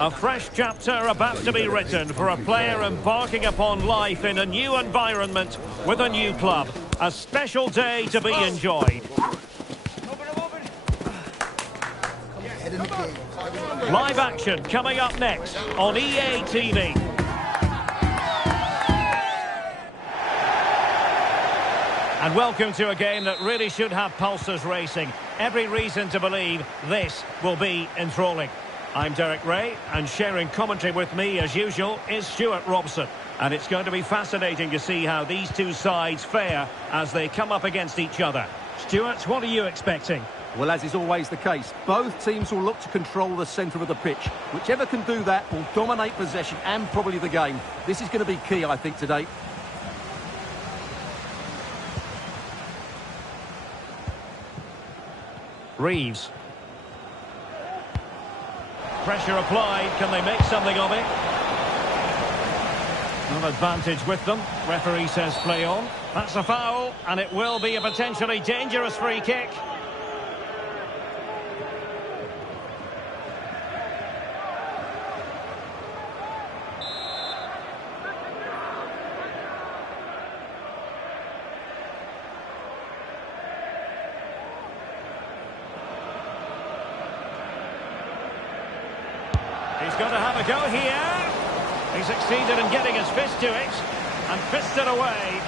A fresh chapter about to be written for a player embarking upon life in a new environment with a new club. A special day to be enjoyed. Live action coming up next on EA TV. And welcome to a game that really should have pulses racing. Every reason to believe this will be enthralling. I'm Derek Ray, and sharing commentary with me, as usual, is Stuart Robson. And it's going to be fascinating to see how these two sides fare as they come up against each other. Stuart, what are you expecting? Well, as is always the case, both teams will look to control the centre of the pitch. Whichever can do that will dominate possession and probably the game. This is going to be key, I think, today. Reeves. Pressure applied. Can they make something of it? No advantage with them. Referee says play on. That's a foul, and it will be a potentially dangerous free kick. He's going to have a go here. He succeeded in getting his fist to it and fisted away.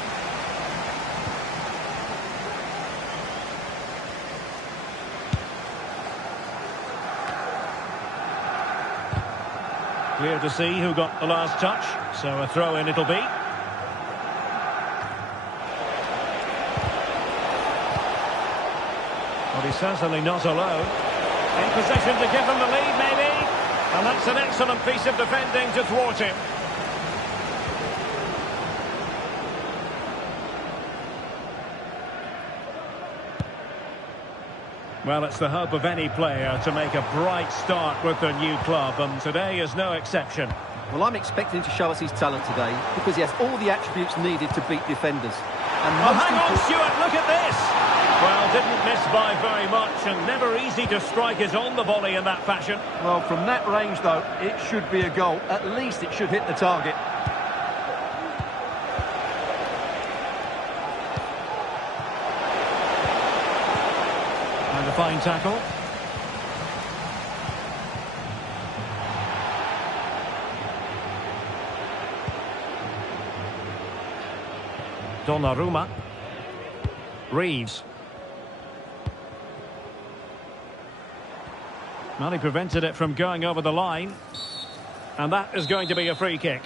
Clear to see who got the last touch, so a throw-in it'll be. Well, he's certainly not alone. In position to give them the lead, maybe. And that's an excellent piece of defending to thwart him. Well, it's the hope of any player to make a bright start with their new club, and today is no exception. Well, I'm expecting him to show us his talent today because he has all the attributes needed to beat defenders. And hang on, Stuart, look at this! Well, didn't miss by very much, and never easy to strike it on the volley in that fashion. Well, from that range, though, it should be a goal. At least it should hit the target. And a fine tackle. Donnarumma. Reeves. Well, he prevented it from going over the line. And that is going to be a free kick.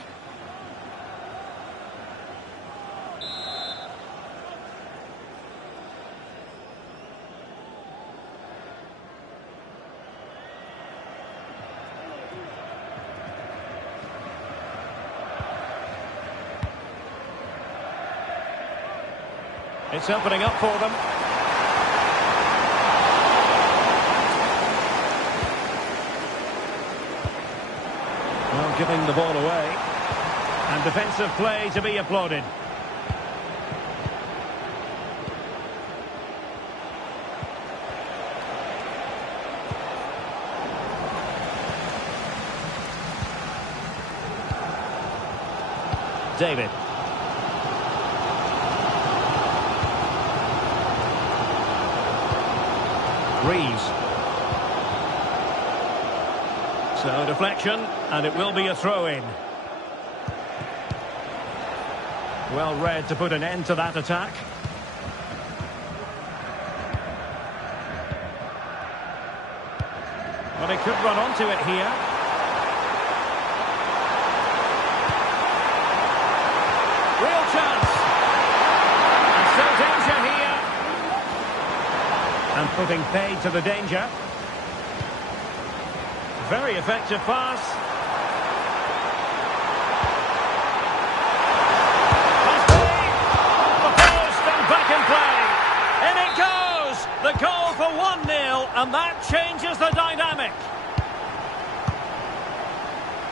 It's opening up for them. Well, giving the ball away. And defensive play to be applauded. David. Reeves. So deflection, and it will be a throw-in. Well read to put an end to that attack. Well, he could run onto it here. Real chance. And so danger here. And putting paid to the danger. Very effective pass. Must be. The post and back in play. In it goes. The goal for 1-0, and that changes the dynamic.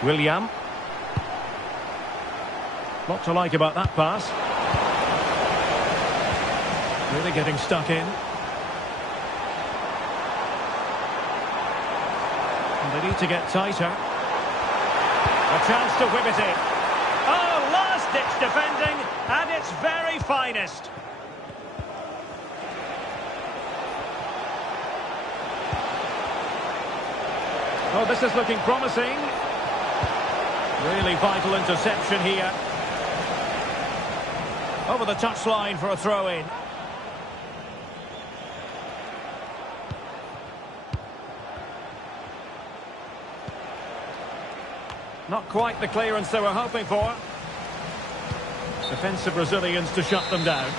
William. Lot to like about that pass. Really getting stuck in. They need to get tighter. A chance to whip it in. Oh, last-ditch defending at its very finest. Oh, this is looking promising. Really vital interception here. Over the touchline for a throw-in. Not quite the clearance they were hoping for. Defensive Brazilians to shut them down.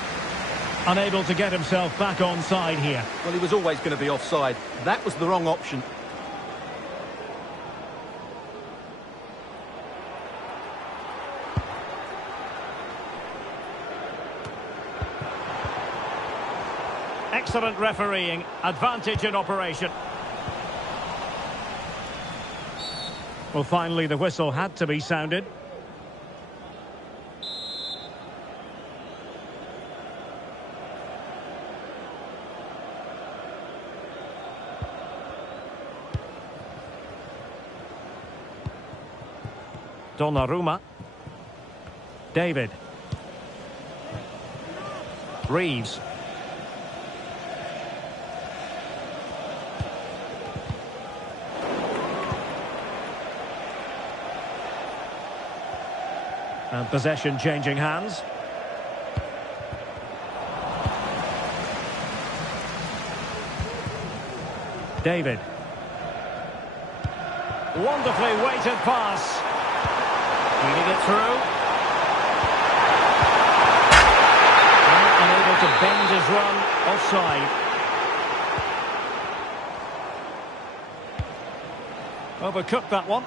Unable to get himself back onside here. Well, he was always going to be offside. That was the wrong option. Excellent refereeing. Advantage in operation. Well, finally, the whistle had to be sounded. Donnarumma. David. Reeves. And possession changing hands. David. Wonderfully weighted pass. Feeding it through. Unable to bend his run. Offside. Overcooked that one.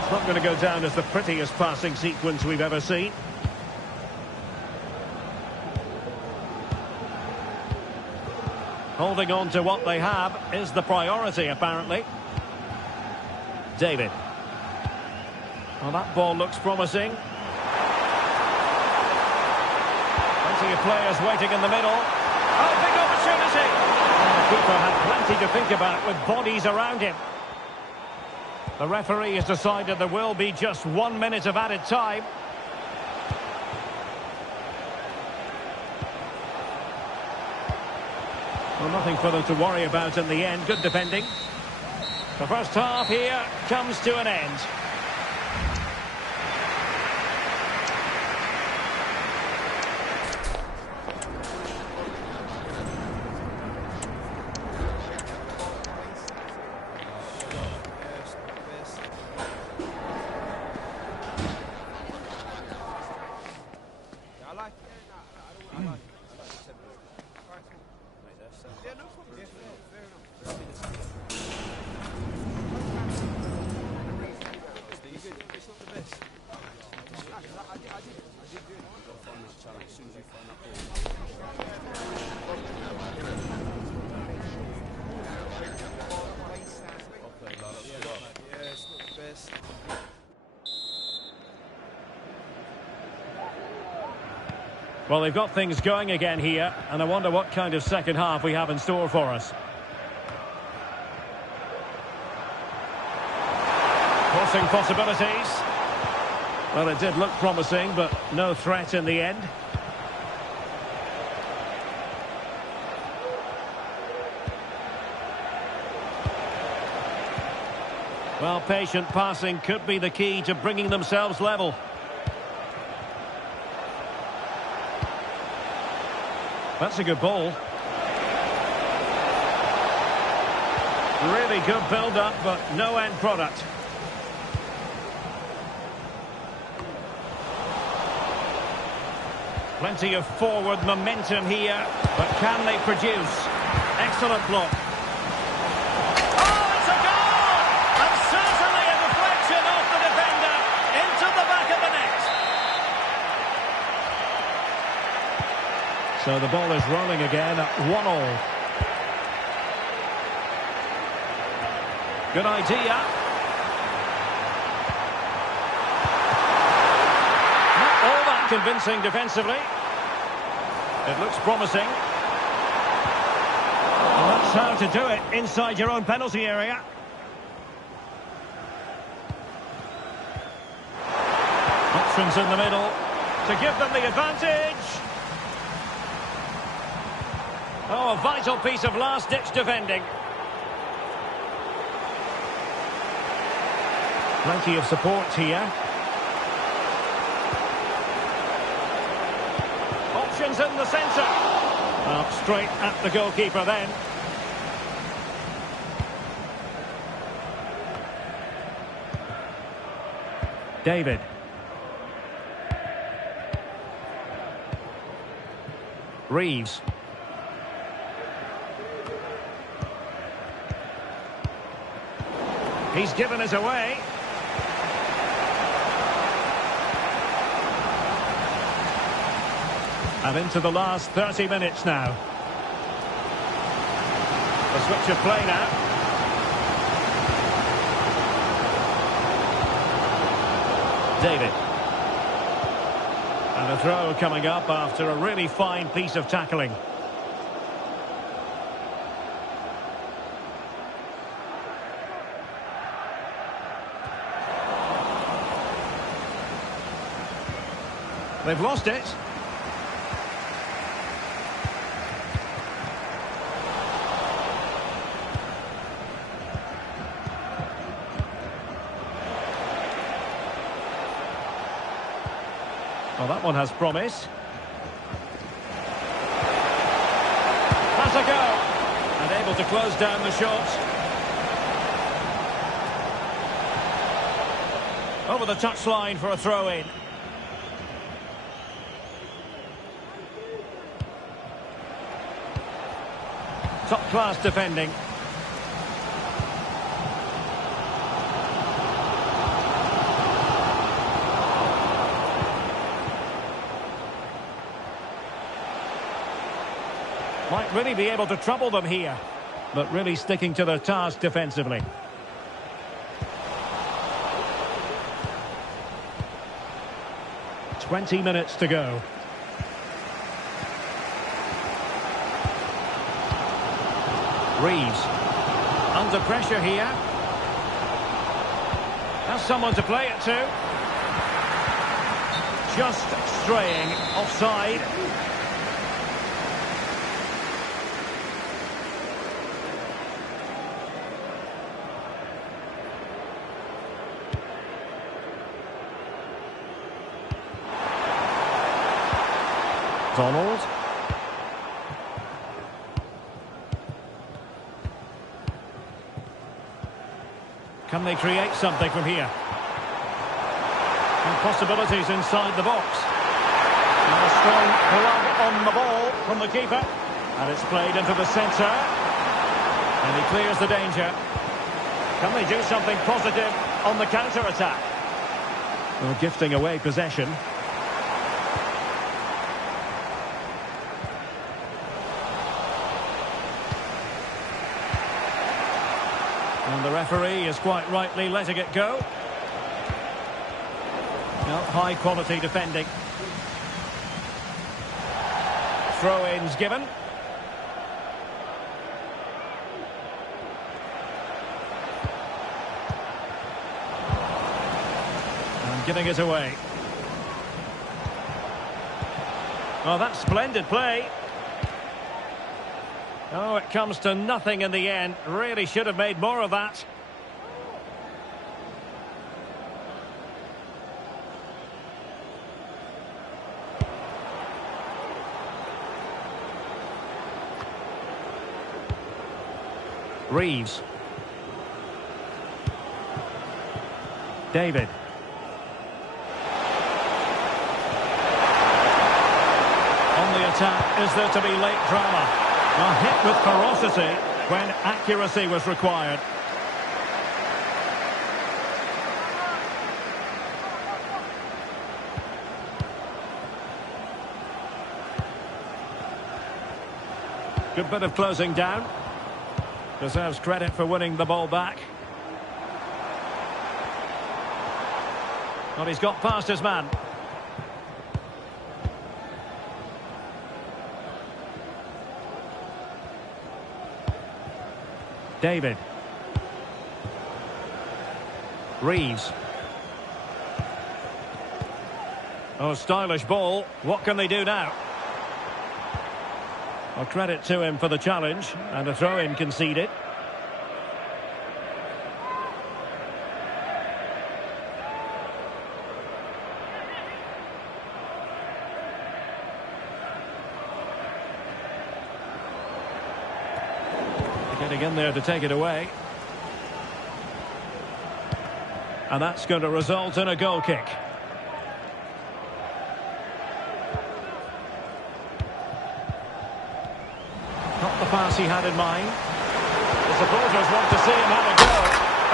It's not going to go down as the prettiest passing sequence we've ever seen. Holding on to what they have is the priority, apparently. David. Well, that ball looks promising. Plenty of players waiting in the middle. Oh, big opportunity! The keeper had plenty to think about with bodies around him. The referee has decided there will be just 1 minute of added time. Well, nothing for them to worry about in the end. Good defending. The first half here comes to an end. Well, they've got things going again here, and I wonder what kind of second half we have in store for us. Crossing possibilities. Well, it did look promising, but no threat in the end. Well, patient passing could be the key to bringing themselves level. That's a good ball. Really good build-up, but no end product. Plenty of forward momentum here, but can they produce? Excellent block. Oh, it's a goal! And certainly a deflection off the defender into the back of the net. So the ball is rolling again at 1-1. Good idea. Not all that convincing defensively. It looks promising. Well, that's how to do it inside your own penalty area. Options in the middle to give them the advantage. Oh, a vital piece of last-ditch defending. Plenty of support here. Options in the centre. Well, straight at the goalkeeper then. David. Reeves. He's given us away. And into the last 30 minutes now. A switch of play now. David. And a throw coming up after a really fine piece of tackling. They've lost it. Well, that one has promise. Has a go. And able to close down the shot. Over the touchline for a throw-in. Top-class defending. Might really be able to trouble them here, but really sticking to their task defensively. "20 minutes to go. Reeves. Under pressure here. Has someone to play it to. Just straying offside. Donald. Can they create something from here? And possibilities inside the box. And a strong plug on the ball from the keeper. And it's played into the centre. And he clears the danger. Can they do something positive on the counter-attack? Well, gifting away possession. And the referee is quite rightly letting it go. Well, high quality defending. Throw-ins given. And giving it away. Oh, that's splendid play. Oh, it comes to nothing in the end. Really should have made more of that. Reeves. David. On the attack, is there to be late drama? A hit with ferocity when accuracy was required. Good bit of closing down. Deserves credit for winning the ball back. Well, he's got past his man. David. Reeves. Oh, stylish ball. What can they do now? Well, credit to him for the challenge, and a throw-in conceded. Getting in there to take it away. And that's going to result in a goal kick. Not the pass he had in mind. The supporters want to see him have a go.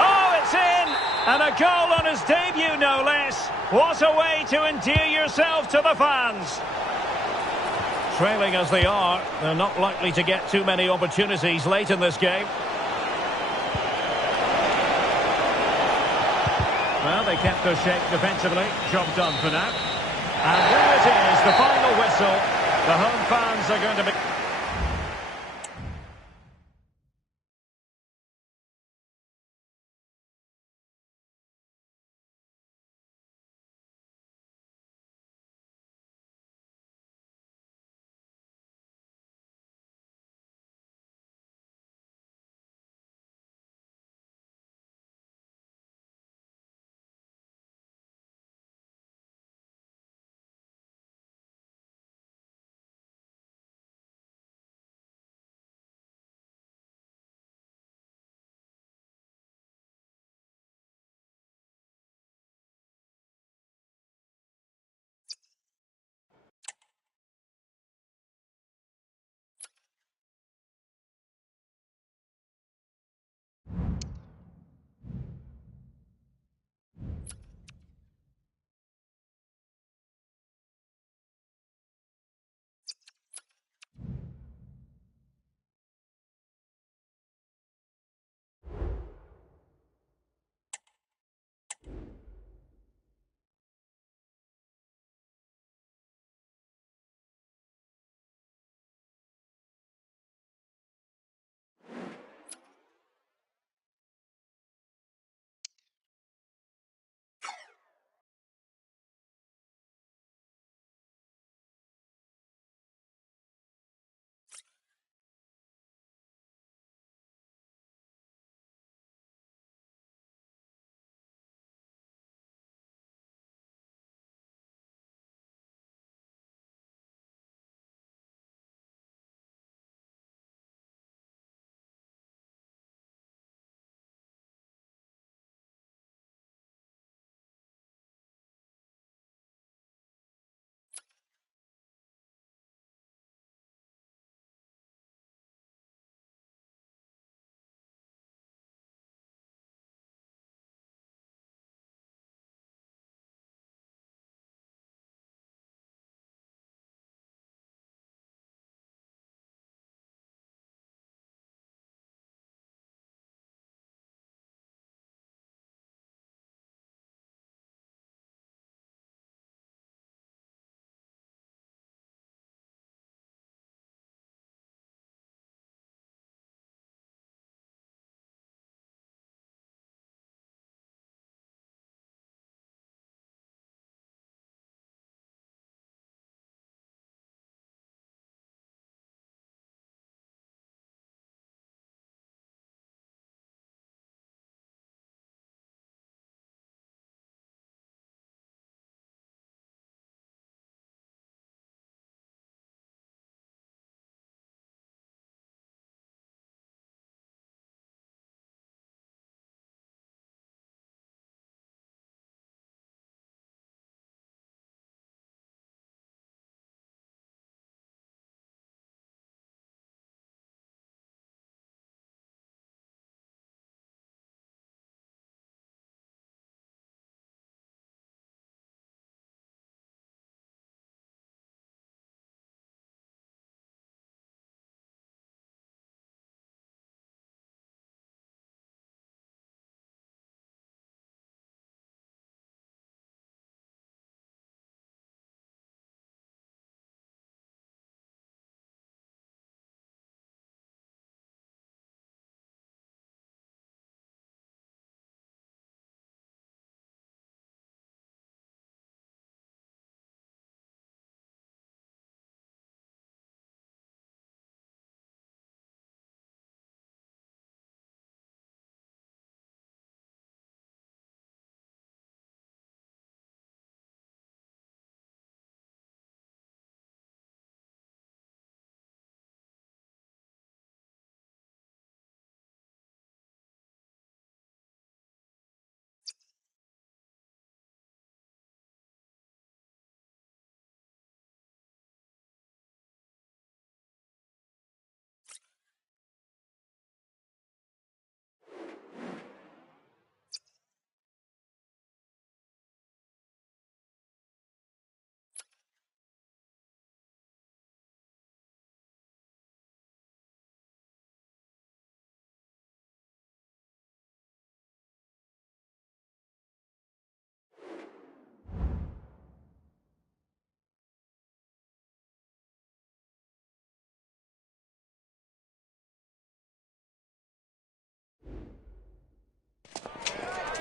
Oh, it's in! And a goal on his debut, no less. What a way to endear yourself to the fans. Trailing as they are, they're not likely to get too many opportunities late in this game. Well, they kept their shape defensively. Job done for now. And there it is, the final whistle. The home fans are going to be...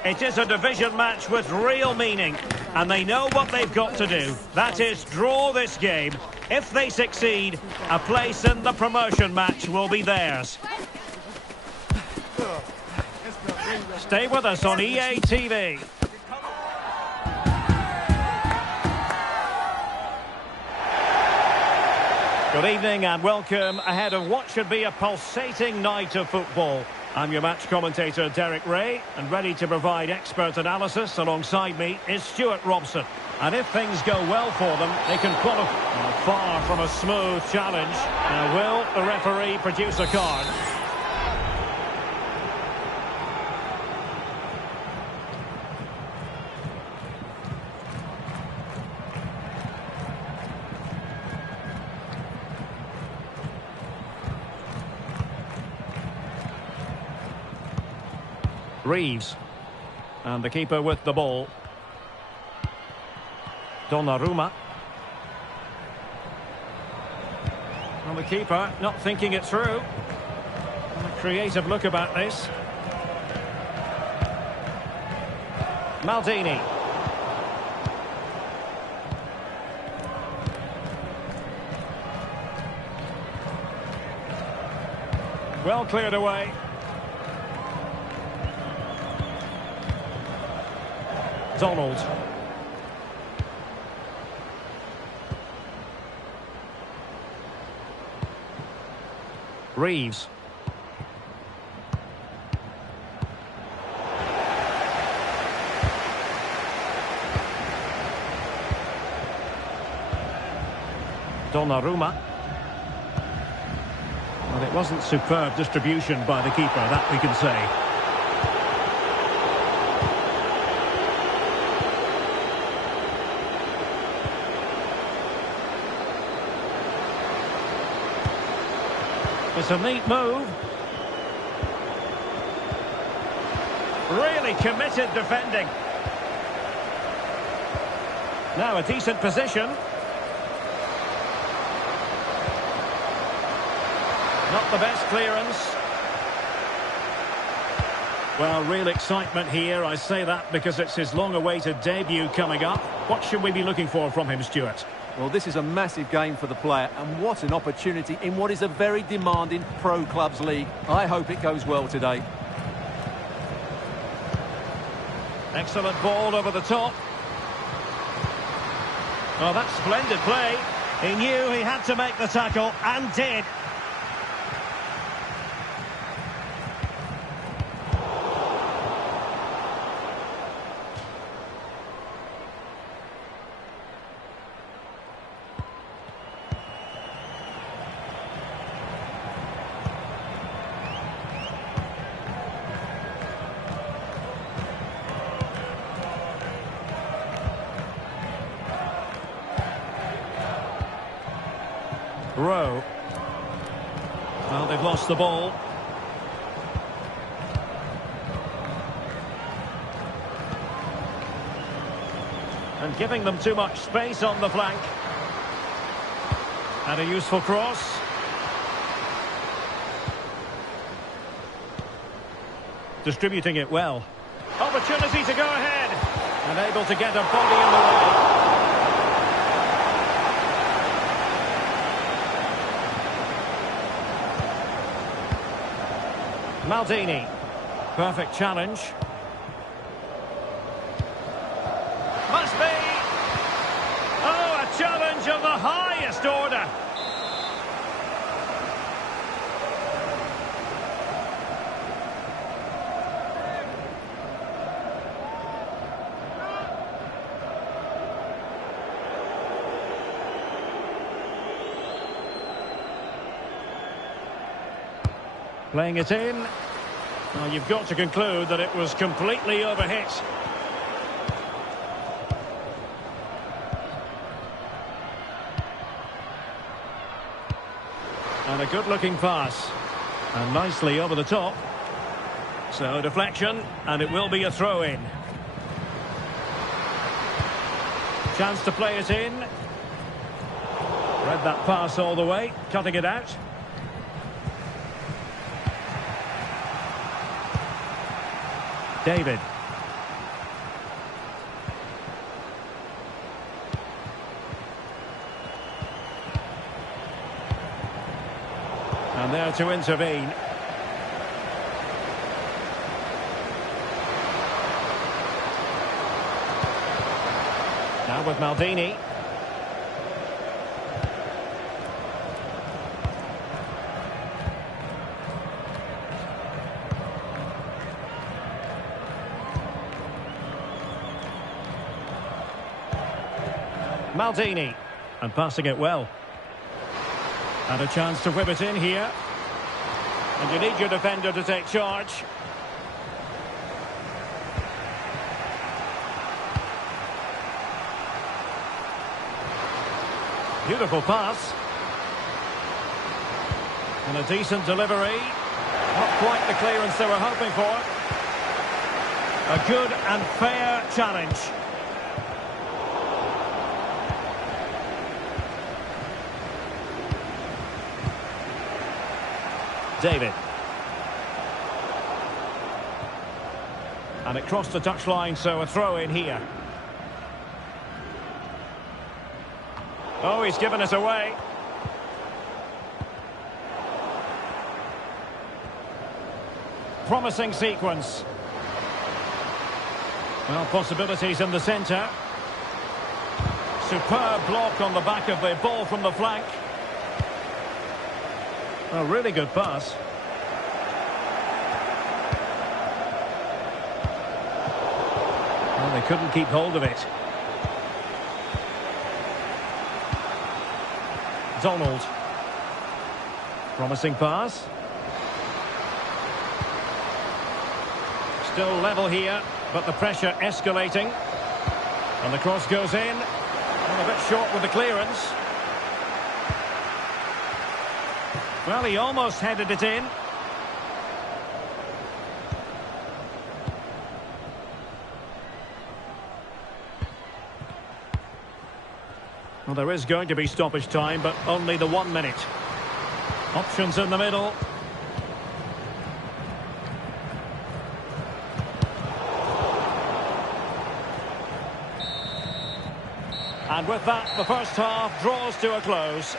It is a division match with real meaning, and they know what they've got to do. That is, draw this game. If they succeed, a place in the promotion match will be theirs. Stay with us on EA TV. Good evening and welcome ahead of what should be a pulsating night of football. I'm your match commentator Derek Ray, and ready to provide expert analysis alongside me is Stuart Robson. And if things go well for them, they can qualify. Far from a smooth challenge. Now will the referee produce a card? Reeves. And the keeper with the ball. Donnarumma. And the keeper not thinking it through. A creative look about this. Maldini. Well cleared away. Donald. Reeves. Donnarumma. Well, it wasn't superb distribution by the keeper, that we can say. It's a neat move. Really committed defending. Now a decent position. Not the best clearance. Well, real excitement here. I say that because it's his long-awaited debut coming up. What should we be looking for from him, Stuart? Well, this is a massive game for the player, and what an opportunity in what is a very demanding pro clubs league. I hope it goes well today. Excellent ball over the top. Oh, that's splendid play. He knew he had to make the tackle, and did. Rowe. Well, they've lost the ball. And giving them too much space on the flank. And a useful cross. Distributing it well. Opportunity to go ahead. And able to get a body in the way. Maldini. Perfect challenge. Must be. Oh, a challenge of the highest order. Playing it in. Well, you've got to conclude that it was completely overhit. And a good-looking pass. And nicely over the top. So, deflection, and it will be a throw-in. Chance to play it in. Read that pass all the way, cutting it out. David. there to intervene. Now with Maldini. Maldini, and passing it well. And a chance to whip it in here. And you need your defender to take charge. Beautiful pass. And a decent delivery. Not quite the clearance they were hoping for. A good and fair challenge. David. And it crossed the touchline, so a throw in here. Oh, he's given us away. Promising sequence. Well, possibilities in the centre. Superb block on the back of the ball from the flank. A really good pass. Well, they couldn't keep hold of it. Donald. Promising pass. Still level here, but the pressure escalating. And the cross goes in. And a bit short with the clearance. Well, he almost headed it in. Well, there is going to be stoppage time, but only the 1 minute. Options in the middle. And with that, the first half draws to a close.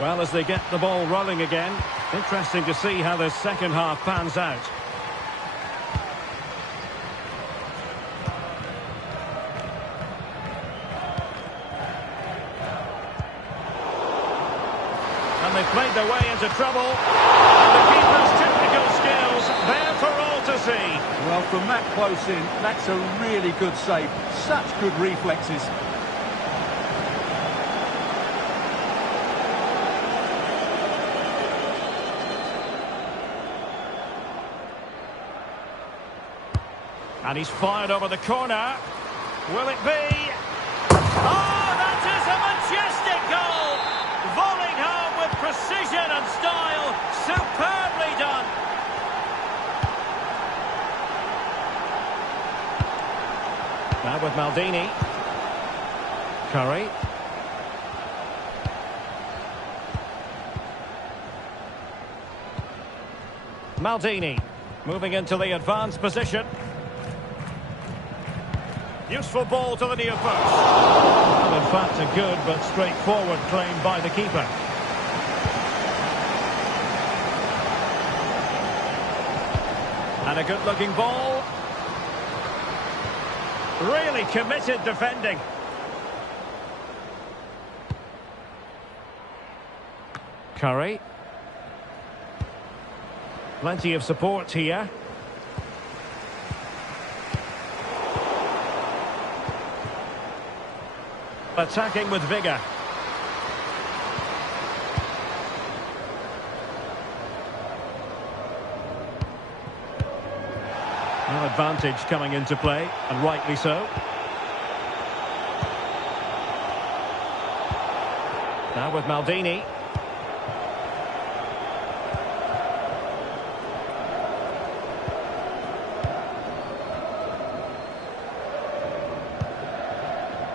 Well, as they get the ball rolling again, interesting to see how the second half pans out. And they've played their way into trouble. And the keeper's technical skills there for all to see. Well, from that close in, that's a really good save. Such good reflexes. And he's fired over the corner. Will it be? Oh, that is a majestic goal! Volleyed home with precision and style. Superbly done. Now with Maldini. Curry. Maldini moving into the advanced position. Useful ball to the near post. Well, in fact, a good but straightforward claim by the keeper. And a good-looking ball. Really committed defending. Curry. Plenty of support here. Attacking with vigour. No advantage coming into play, and rightly so. Now with Maldini.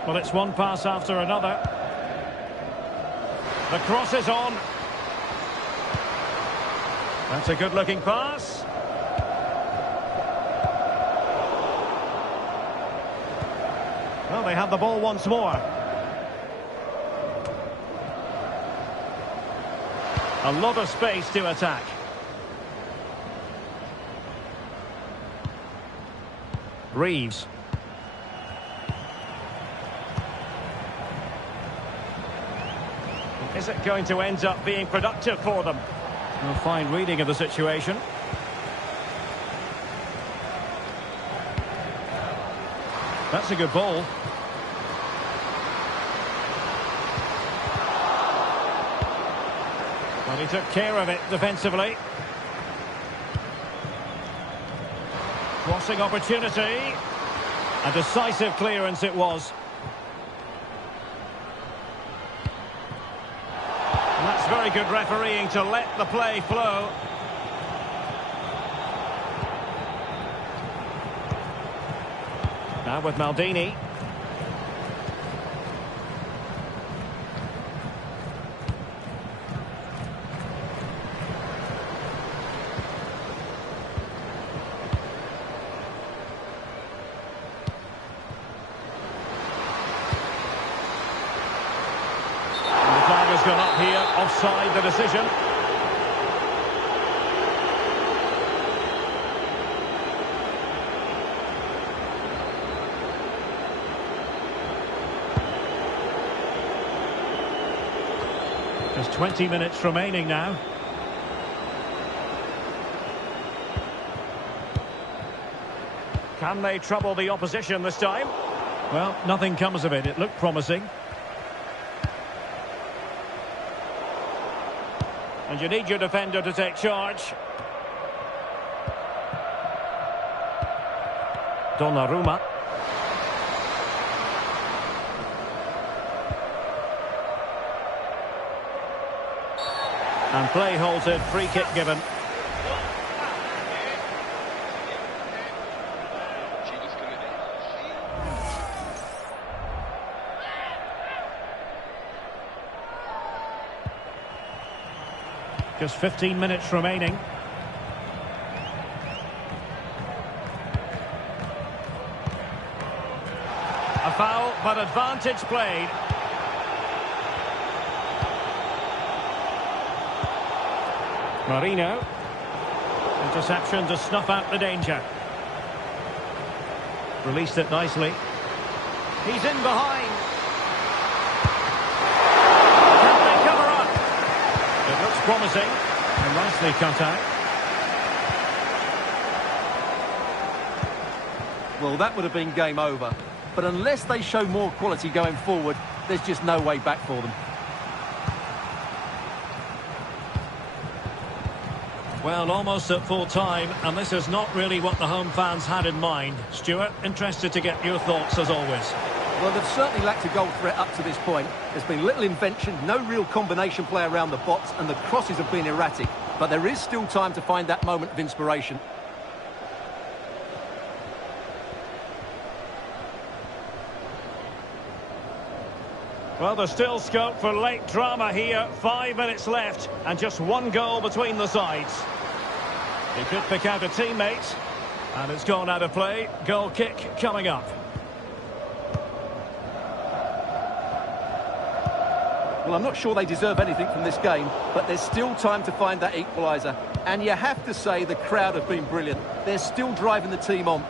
Well, it's one pass after another. The cross is on. That's a good-looking pass. Well, they have the ball once more. A lot of space to attack. Reeves. Is it going to end up being productive for them? A fine reading of the situation. That's a good ball. Well, he took care of it defensively. Crossing opportunity. A decisive clearance it was. And that's very good refereeing to let the play flow. Now with Maldini. Gone up here, offside the decision. There's 20 minutes remaining now. Can they trouble the opposition this time? Well, nothing comes of it. It looked promising. And you need your defender to take charge. Donnarumma. And play halted, free kick given. Just 15 minutes remaining. A foul, but advantage played. Marino. Interception to snuff out the danger. Released it nicely. He's in behind. Promising and nicely cut out. Well, that would have been game over. But unless they show more quality going forward, there's just no way back for them. Well, almost at full time, and this is not really what the home fans had in mind. Stuart, interested to get your thoughts as always. Well, they've certainly lacked a goal threat up to this point. There's been little invention, no real combination play around the box, and the crosses have been erratic. But there is still time to find that moment of inspiration. Well, there's still scope for late drama here. 5 minutes left, and just one goal between the sides. He could pick out a teammate, and it's gone out of play. Goal kick coming up. Well, I'm not sure they deserve anything from this game, but there's still time to find that equaliser. And you have to say the crowd have been brilliant. They're still driving the team on.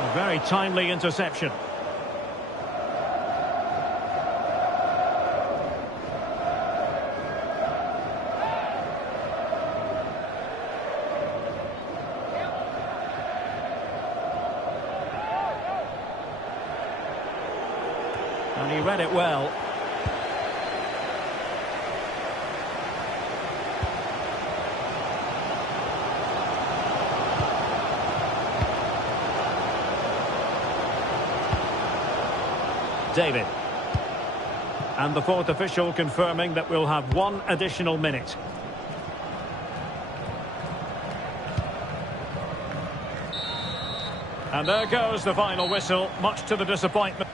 A very timely interception. He read it well. David. And the fourth official confirming that we'll have one additional minute. And there goes the final whistle, much to the disappointment.